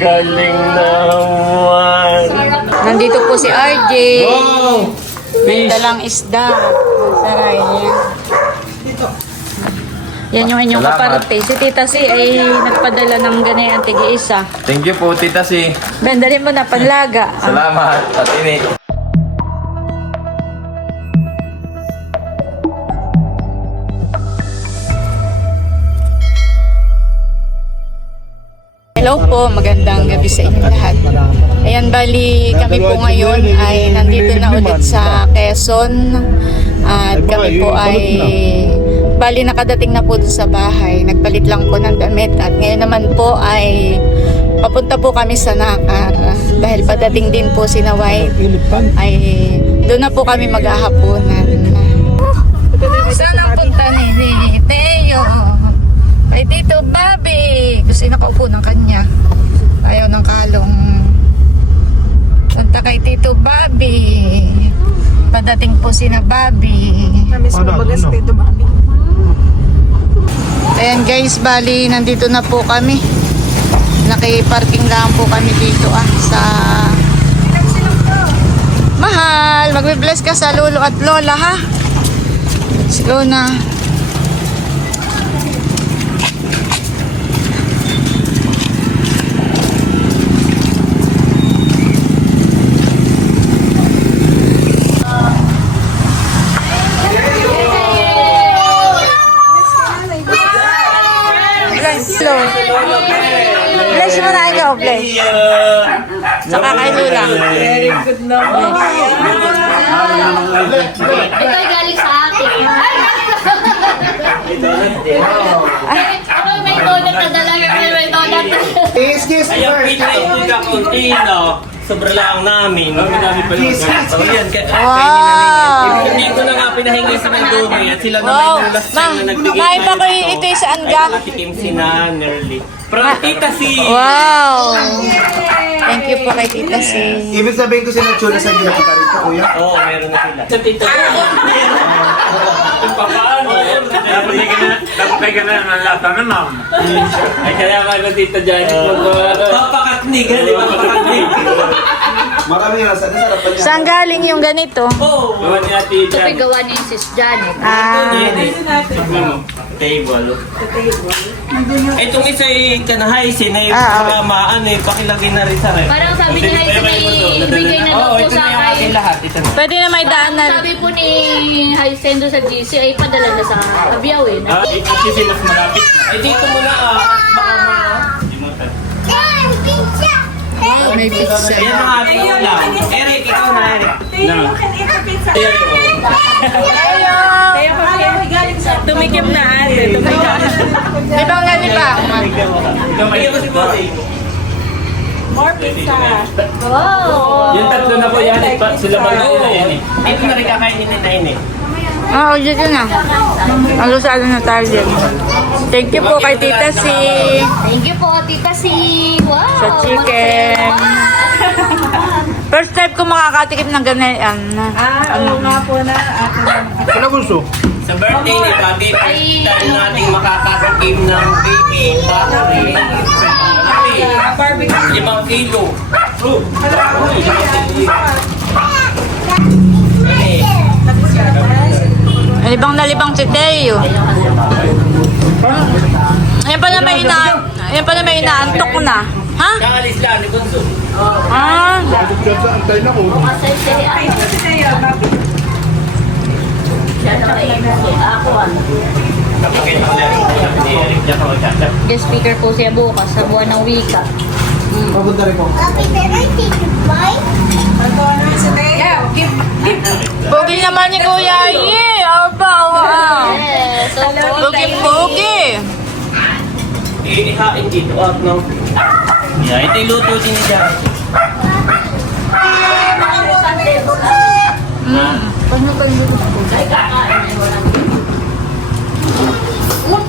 Galing naman. Nandito po si RJ. Wow! May Fish. dalang isda. Saray niya. Yan yung inyong Salamat. kaparte. Si Tita C ay nagpadala ng ganyan tig-isa. Thank you po, Tita Si. Bandalin mo na panlaga. Salamat. At ini. Hello po, magandang gabi sa inyo lahat. Ayan, bali kami po ngayon ay nandito na ulit sa Quezon. At kami po ay bali nakadating na po dun sa bahay. Nagpalit lang po ng damit. At ngayon naman po ay papunta po kami sa Nakar. Dahil padating din po si White, ay doon na po kami maghahaponan. Saan ang punta ni Teo? Ay, Tito Bobby. Gusto yung nakaupo ng kanya. Ayaw ng kalong. Punta kay Tito Bobby. Padating po si na Bobby. Namiss mo bagas Tito Bobby. Ayan guys, bali nandito na po kami. Naki-parking lang po kami dito sa Mahal. Magbe-bless ka sa lolo at lola ha. Let's go na. Hello. Bless mo na ikaw, bless. Saka kay Lula. Very good naman. Ito ay galing sa akin. Ako may donut na dala. May donut. Ayaw pinay ka konti, no? Sobra lang namin. Namin pa yung gato. Yan, Wow. hindi ko na nga pinahingi sa mga dumi at sila na Wow. may last time na nagbigay Kahit ako ito yung saan ga? Ay, nakatikim si na Nerly. From Tita Si. Wow. Thank you po kay Tita C. Ibig sabihin ko sinatsunan sa inyo nakita rito, kuya? Oo, meron na sila. Sa Tita Si. Kung paano? Dapat ka na ng lata na, ma'am. Ay, kaya nga na Tita Janet. Papakatnig, di ba? Papakatnig. Marami na nasa sarapan niya. Saan galing yung ganito? Oo. Gawa niya Tita. Ito ay gawa ni Sis Janet. Ah. Table. Itong isa ay kanahay, sinay kalamaan eh, pakilagay na rin sa rep. Parang sabi niya ay ibigay na daw po ito sa na yung akin akin. lahat. Ito na. Pwede na may daanan. Sabi po ni Haisendo sa GC ay padala na sa Abiawin. Kasi sila mas malapit. Eh dito mo na baka ma-limutan. May pizza. Yan ang ating ulam. Eric, ikaw na Eric. You can eat the pizza. Eric. Tumikim na ate. May bang gani pa? Ikaw si Boy. More pizza. Wow! Yung tatlo na po yan, sila mag-uula yan eh. Dito na rin kakainin ni Nain eh. Oo, dito na. Alusado na tayo dyan. Thank you po kay Tita C. Thank you po, Tita C. Wow! Sa chicken. First time ko makakatikim ng ganyan. Oo nga po na ate. Ano gusto? Sa birthday ni Bobby, first time nating makakatikim ng baby battery. Barbecue. 5 kilo. Libang na libang si Teo. Ayan pa na may inaantok na. Ha? Kakalis lang ni Bunso. Ah. Antay na ko. Kapakita ko lang ni Eric dyan ako chat. Guest speaker po siya bukas sa buwan ng wika. Papunta rin po. Pogi naman ni Kuya Ye. Aba, wow. Yes, so Pogi. Ihain dito at no. Yeah, ito yung luto din ni Jack.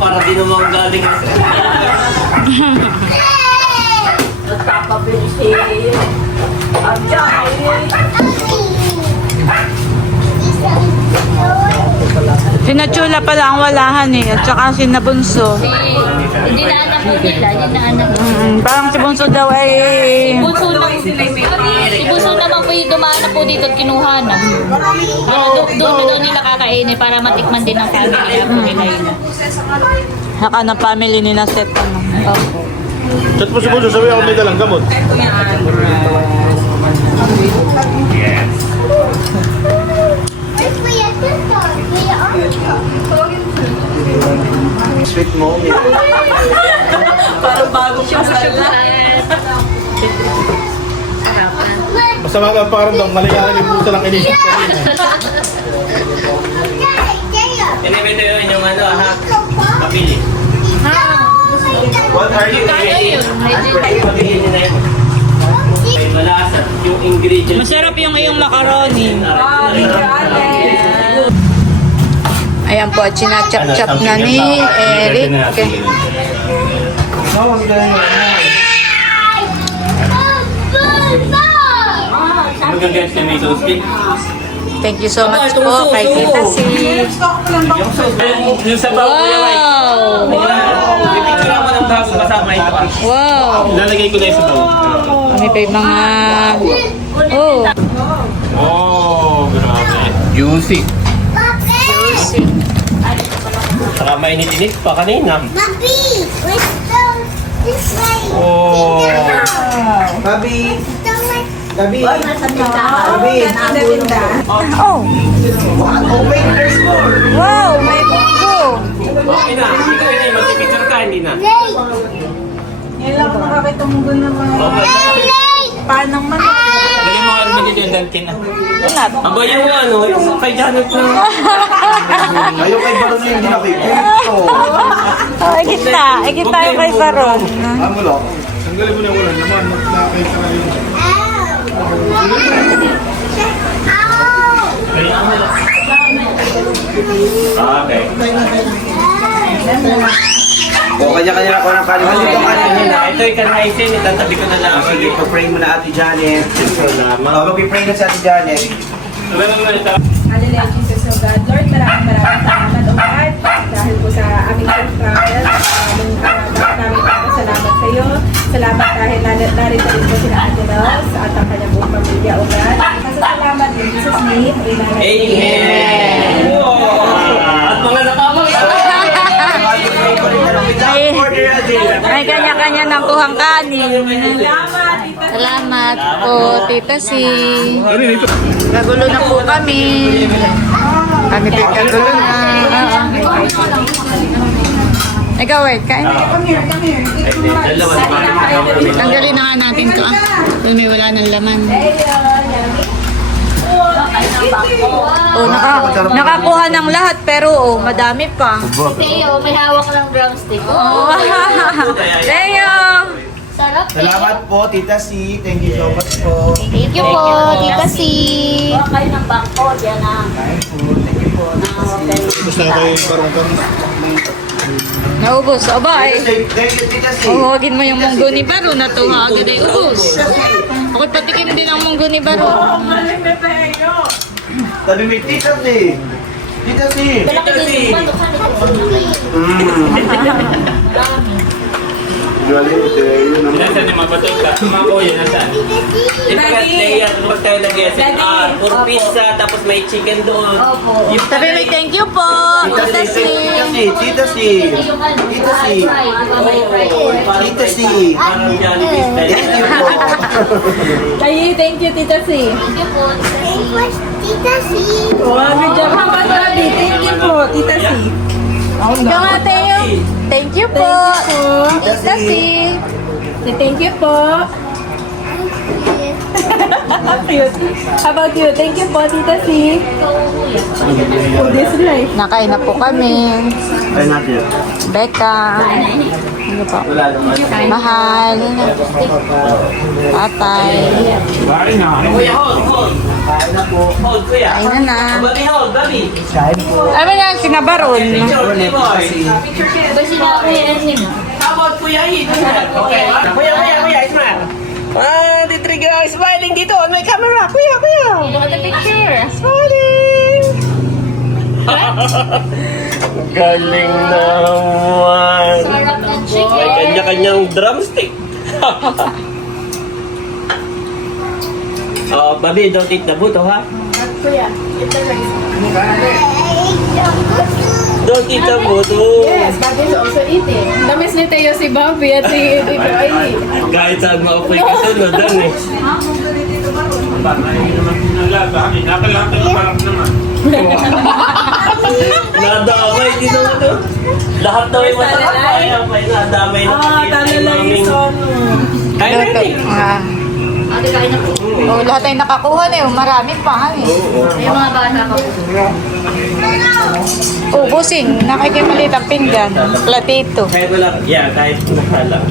Para di naman galing. Nagpapabilis si Abjay. Sina Chula pala ang walahan eh. At saka si Nabunso. Hindi na anak po nila. Hindi na anak. Parang si Bunso daw ay... Bunso na. Si Bunso naman po yung dumaan na po dito at kinuha na. Para doon na daw nila kakainin para matikman din ang family na po nila yun. Saka ng family ni Naset. Chat mo si Bunso, sabi ako may dalang gamot. Sweet moment. Parang bagong kasal na. Masama ka parang daw, maligaran yung puso lang inisip ko rin. Inimito yun yung ano ha. Pabili. What are you Pabili nyo na yun. May malasat yung ingredients. Masarap yung iyong macaroni. Galing. Ayan po, chinachap-chap na ni Eric. Magaganda sa may toasted. Thank you so much po kay Tita C. Yung sabaw ko yung ay. Wow! Pipicture ako ng bago kasama ito ah. Wow! Lalagay ko na yung sabaw. Kami pa yung mga... Oh! Oh, grabe. Juicy. Saka mainit-init pa kanina. Papi, let's go this way. Oh. Gabi! Gabi! Gabi. Tinda-tinda. Oh! Oh, wait, there's more! Wow! May bunso! Okay na. Ikaw yun eh. Magpipicture ka, hindi na. Yan lang kung nakakita mo doon naman. Panang manok. Dali mo ka rin dito yung dantin na. Wala. Aba yung ano, yung kay Janet na. Ayaw kay Baron na yung ginakikito. Oh, ikita. Ikita yung kay Baron. Amo lang. Tanggalin mo na wala naman. Nakakita na yun. Okay. O, kanya-kanya ako ng kanin. Halika ka Kanina, ito yung kanaisin. Itatabi ko na lang. Sige, pray mo na Ate Janet. Salamat. Mag-pray na si Ate Janet. Hallelujah, Jesus, oh God. Lord, maraming salamat, oh God. Dahil po sa aming travel, dapat namin salamat sa iyo. Salamat dahil narito rin po sila Ate Nels at ang kanyang buong pamilya, oh God. Salamat in Jesus' name. Amen. Wow. At mga nakamang May kanya-kanya ng kuhang kanin. Salamat, Tita. Salamat po, Tita C. Kagulo na po kami. Kami din kagulo na. Ikaw, wait, kain. Tanggalin na nga natin to ah. Kung may wala ng laman. Oh, nakakuha ng lahat pero oh, madami pa. Teo, may hawak ng drumstick. Oh, Teo! Sarap. Salamat po, Tita C. Thank you so much po. Thank you po, Tita C. Huwag kayo ng bangko, dyan na. Basta kay Barong-Barong. Naubos. Aba eh. Thank you, Tita C. Huwagin mo yung munggo ni Baro na to ha. Agad ay ubos. Ako'y patikim din ang munggo ni Baro. Maling na tayo. Sabi may Tita C. Tita C. Malaki din yung batok sa Galing, yun naman. Nasaan yung mga batok ka? Mga kuya, nasaan? Pag tayo nag-SNR, puro pizza, tapos may chicken doon. Yung Sabi may thank you po. Tita C. Tita C. Tita C. Tita C. parang Jollibee style. Thank you po. Ay, thank you, Tita C. Thank you po, Tita C. Tita C. Wow, good job. Happy, thank you po, Tita C. Ikaw nga, Teo. Thank you po. Tita C. Thank you po. Cute. How about you? Thank you po, Tita C. For this life. Nakain na po kami. Ay, natin. Becca. Ano po? Mahal. Tatay. Kuya, hold. Hold, kuya. Ayun na. Babi, hold, babi. Ano na, sinabaron. Picture, boy. Ba sila Kuya Erwin? How about Kuya Hid? Okay. Kuya, smile. 1, 2, 3, guys. Smiling dito on my camera. Kuya. Look at the picture. Smiling. Galing naman. Sarap ng May chicken. kanya-kanyang drumstick. Oh, babi, don't eat the buto, ha? Kuya, ito guys. Don't eat the buto. Yes, Bobby is also eating. Namiss ni Teo si Bobby at si Tito ay. Kahit saan ma-apply ka sunod, dan eh. Naiinom naman din ng lasa. Nakalahat ng parang naman. Nadamay din naman to. Lahat daw ay masarap. Kaya may nadamay na pati namin. Kaya Luto. natin. Ate, kain na po. Oh, lahat ay nakakuha na yun. Marami pa eh. Yung mga bata pa po. Ubusin. Nakikimaliit ang pinggan. Platito. Kahit wala, yeah, kahit nakalang.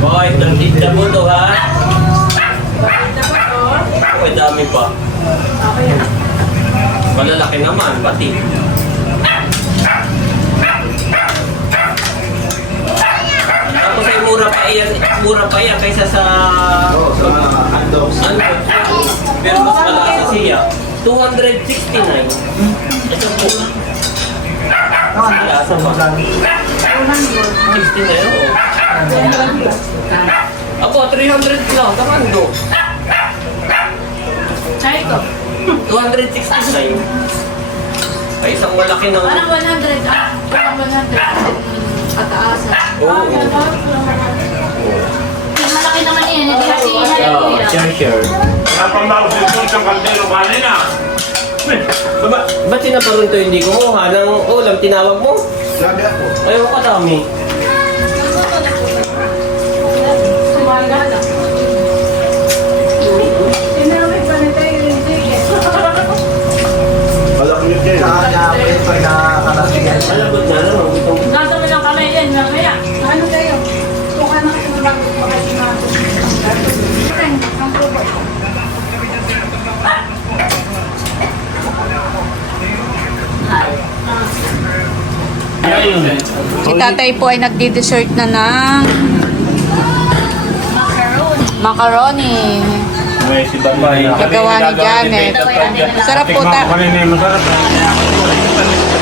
Boy, don't eat the buto, ha? Uy, dami pa. Malalaki naman, pati. Tapos ay mura pa yan kaysa sa ano, pero mas malasa siya. 269. Ito po. Malasa pa. 69, oo. Ako, 300 lang, kamando. Ay, ko. 269. Ay, isang malaki ng... Parang 100. Parang 100. Kataasan. Oo. Yung malaki naman yan. Hindi kasi halaluya. Sure. Napamawag din po isang kaldero kanina. Ba't sinaparoon to hindi kumuha ng ulam? Tinawag mo? Sabi ako. Ayaw ko dami. Tinawag pa ni Teo yung chicken. Malaki yun kayo. Malabot na naman. Itong Nasa mo lang kami yan. Mamaya. Ano kayo? Kung ano kayo Si tatay po ay nagdi-dessert na ng macaroni. May si Babay. Gagawa ni Janet. Masarap po ta. Kanina yung masarap.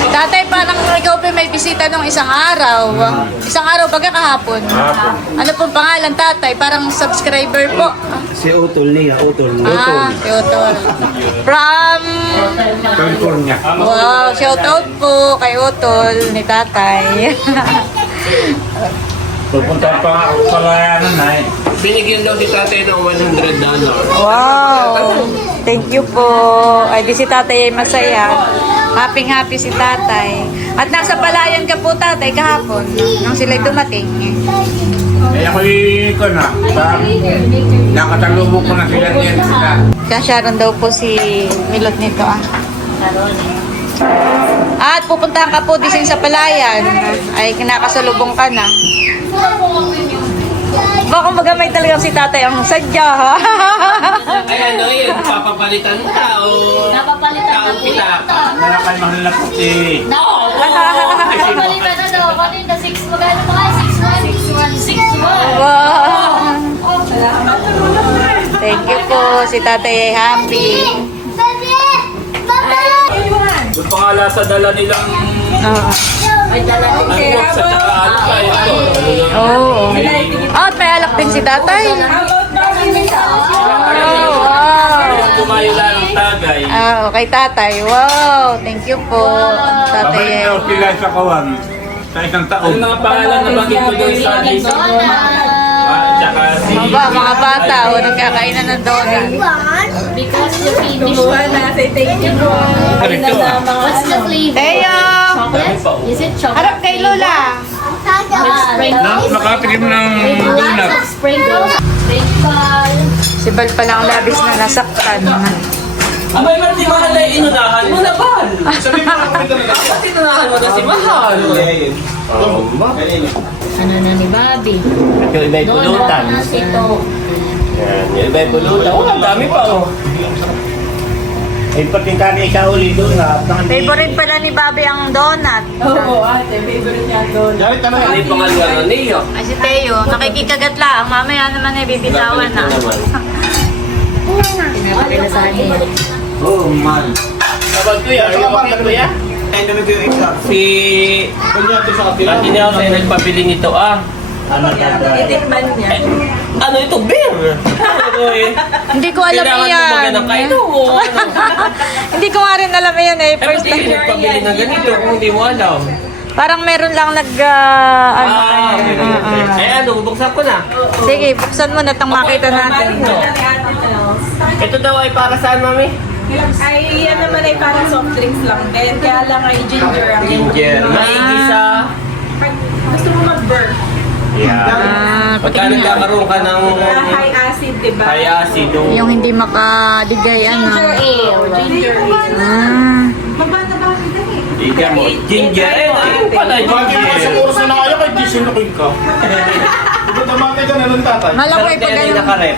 Tatay, parang ikaw pa may bisita nung isang araw. Isang araw baga kahapon. Ano pong pangalan, tatay? Parang subscriber po. Si Utol niya, Utol. Ah, si Utol. From... California. Wow, shout out po kay Utol ni tatay. Pupunta pa ako pala ano na eh. binigyan daw si tatay ng $100. Wow! Thank you po. Ay, di si tatay ay masaya. Happy si tatay. At nasa palayan ka po, tatay, kahapon. Nang sila'y dumating. Eh ako'y ko na. Nakatalubog ko na sila niyan sila. Kasyaron daw po si Milot nito, ah. At pupuntahan ka po din sa palayan. Ay, kinakasalubong ka na. Baka magamay talaga si tatay ang sadya, ha? Ay ano yun, papapalitan ka o Napapalitan na po kita yata. ka. Wala kayo mahal puti. No! Napapalitan na daw. Kanina 6, magkano pa nga? 6-1. Wow! Thank you po. Si tatay ay happy. Doon pa nga sa dala nilang Ay, dala ko. alcohol sa tsaka ano pa ito. Oo. At may alak din si tatay. Oh, wow. Tumayo lang ang tagay. Ah, okay, tatay. Wow, thank you po. Tatay. Babalik daw sila sa kawan. Sa isang taon. Ano mga pangalan na bagay ko doon sa list? Tsaka si... Mga bata, o nagkakainan ng donut. Because you finish. Kumuha na, say thank you po. Ayun na sa mga What's the flavor? Teo! Chocolate? Is it chocolate? Harap kay Lola. With sprinkles? Makatikim ng donut. Sprinkles. Sprinkle. Si Bal pa lang labis na nasaktan. Abay, ba't di mahal na inunahan mo na, Bal? Sabi mo ako ito na. Ba't inunahan mo na si Mahal? Ano na ni Bobby? Yung iba'y pulutan. Donuts ito. Yan, yung iba'y pulutan. Oh, ang dami pa, oh. Eh, pati kani ikaw ulit doon na. Favorite pala ni Bobby ang donut. Oo, ate. Favorite niya doon. Dari tanong Ano yung pangalan niyo? Ay, si Teo, nakikikagat lang. Mamaya naman ay bibitawan na. Oh, man. Sabag ko yan. Ano ba kuya? Ay, naman ko yung exam. Si... Kanya ito sa kapila. Ate niya ako nagpabili nito Ano Itikman niya. Ano ito? Beer! Ano eh? Hindi ko alam Kailangan mo yan. magandang kain mo. Ano? Hindi ko nga rin alam yan eh. Eh, First ba't hindi time. nagpabili ng ganito kung hindi mo alam? Parang meron lang Okay. Eh ano, bubuksan ko na. Sige, buksan mo na tang makita natin. Ito daw ay para saan, mami? Ay, yan naman ay parang soft drinks lang din. Kaya lang ay ginger ang Ginger. Maigi sa... Pag gusto mo mag-burp. Pagka nagkakaroon ka ng High acid, diba? high acid, Yung hindi makadigay, ano. Ginger ale. Ah. Mabata ba ako dahil? Iga mo. Ginger. Eh, ano pala Bakit mo sa ginger? kurso na kayo kay disinukin ka? Diba tamate ka na nun tatay? Malam ko Sarap ipag din yung nakarep.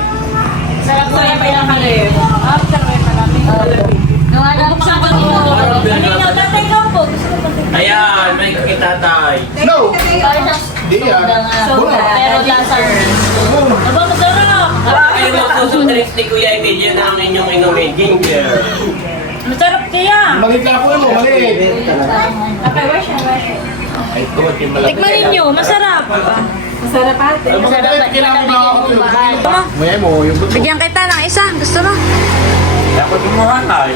Sarap sa yung pinakalim. Sarap yung pinakalim. Nung ano ko sa kanina. Tatay ka po. Ayan, may kakitatay. No! Di yan. Pero lasa. Aba, masarap. Kayo magsusundrix ni Kuya Emilio na ang inyong inumin. Ginger. Masarap kaya. Maliit na po mo, maliit. Okay, wash na wash. Ay, tuwag yung malaki. Tikman ninyo, masarap. Masarap ate. Ay, bakit tayo kailangan na ako tulog? Maya mo, yung buto. Bigyan kita ng isa. Gusto mo? Dapat gumawa tayo.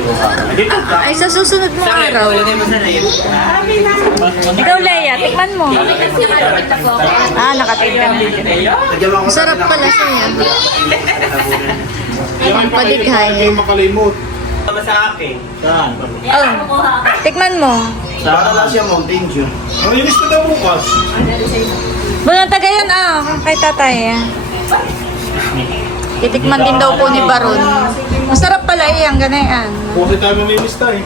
Dito ka. Ay, sa susunod mong araw. Lagay mo sa rep. Ikaw, Leia, tikman mo. Ah, nakatin ka na. Masarap pala siya yan. Yung Palighay. Yung makalimot. Tama sa akin. Saan? Oh, tikman mo. Saan na siya, Mountain Dew? Marinis ko daw bukas. Bunang taga yan, kay tatay. Titikman din daw po ni Baron. Masarap pala yan, ganayan. Bukas tayo mamimiss tayo.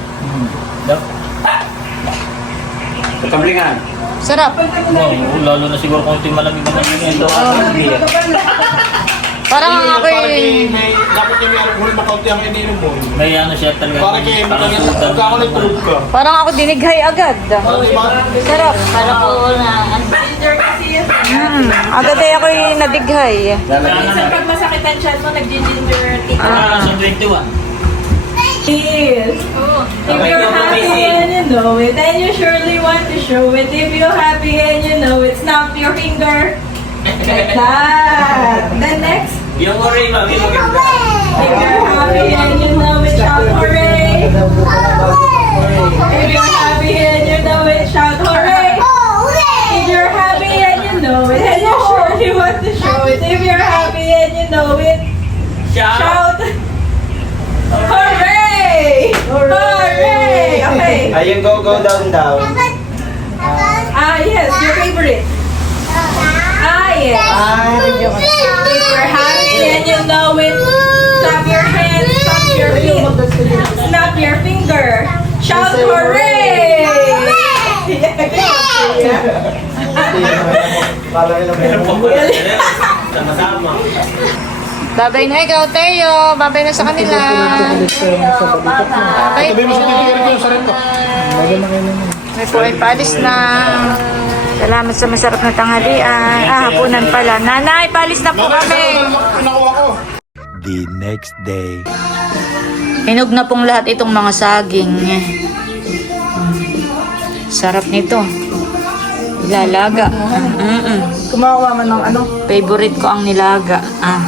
Kablingan. Sarap. Lalo na siguro kung ito malamig na ito. Parang ako Dapat yung may alcohol makaunti ang ininom mo. May ano siya talaga. Para kayo, pagka ako nagtulog ka. Parang ako dinighay agad. Para di ba? Sarap. Para po na. Ginger kasi yun. Agad ay ako'y nadighay. Minsan pag masakit ang chan mo, nag-ginger tea. Sa 21. Yes. If you're happy and you know it, and you surely want to show it. If you're happy and you know it, snap your finger. Like that. Then next. Yung oray, mami, maganda. If you're happy and you know it, shout hooray. If you're happy and you know it, shout hooray. If you're happy and you know it, and you surely want to show it. If you're happy and you know it, shout hooray! Hooray! Okay. Ayun, go down. Yes, your favorite. Yes. If you're happy and you know it, clap your hands, stomp your feet, snap your finger, shout hooray! Sama-sama. Babay na ikaw, Teo. Babay na sa kanila. Babay Sabi mo po. sa titigil ko yung sarito. May po ay paalis na. Salamat sa masarap na tanghalian. Hapunan pala. Nanay, paalis na po kami. Pinakuha ko. The next day. Hinog na pong lahat itong mga saging. Sarap nito. Ilalaga. Kumawa man ng ano? Favorite ko ang nilaga.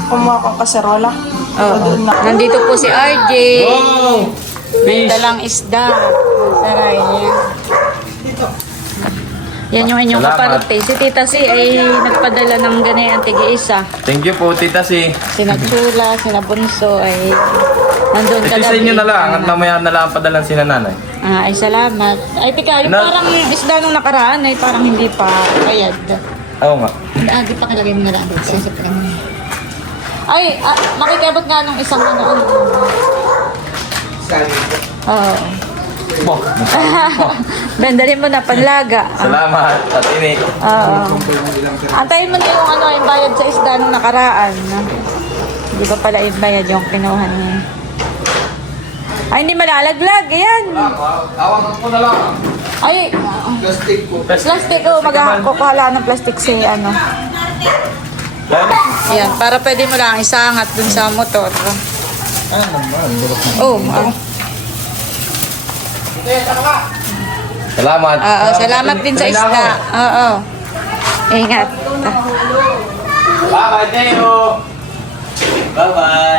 Kumuha ka kaserola? Oo. Nandito po si RJ. Oh! May dalang isda. Saray niya. Yan yung inyong Salamat. kaparte. Si Tita Si ay nagpadala ng ganyan tig-isa. Thank you po, Tita Si. Sina Chula, sina Bunso ay nandun Ito sa inyo na lang at mamaya na lang ang padalan si nanay. Ay salamat. Ay tika, yung Na- parang isda nung nakaraan ay parang hindi pa kayad. Oo nga. Di pa kalagay mo na lang dito. Sisipin mo. Ay, makikabot nga nung isang ano. Oo. Bo. Bendalin mo na panlaga. Salamat at ini. Oo. Antayin mo na yung ano, yung bayad sa isda nung nakaraan. Hindi pa pala yung bayad yung kinuha niya. Ay, hindi malalaglag. Ayan. Awakan ko na lang. Ay, Plastic po. plastic. Oh, magkukuhala ng plastic si ano. Ayan, para pwede mo lang isangat dun sa motor. Oh, Salamat. salamat din sa isda. Oo. Ingat. Bye-bye, Teo. Bye-bye.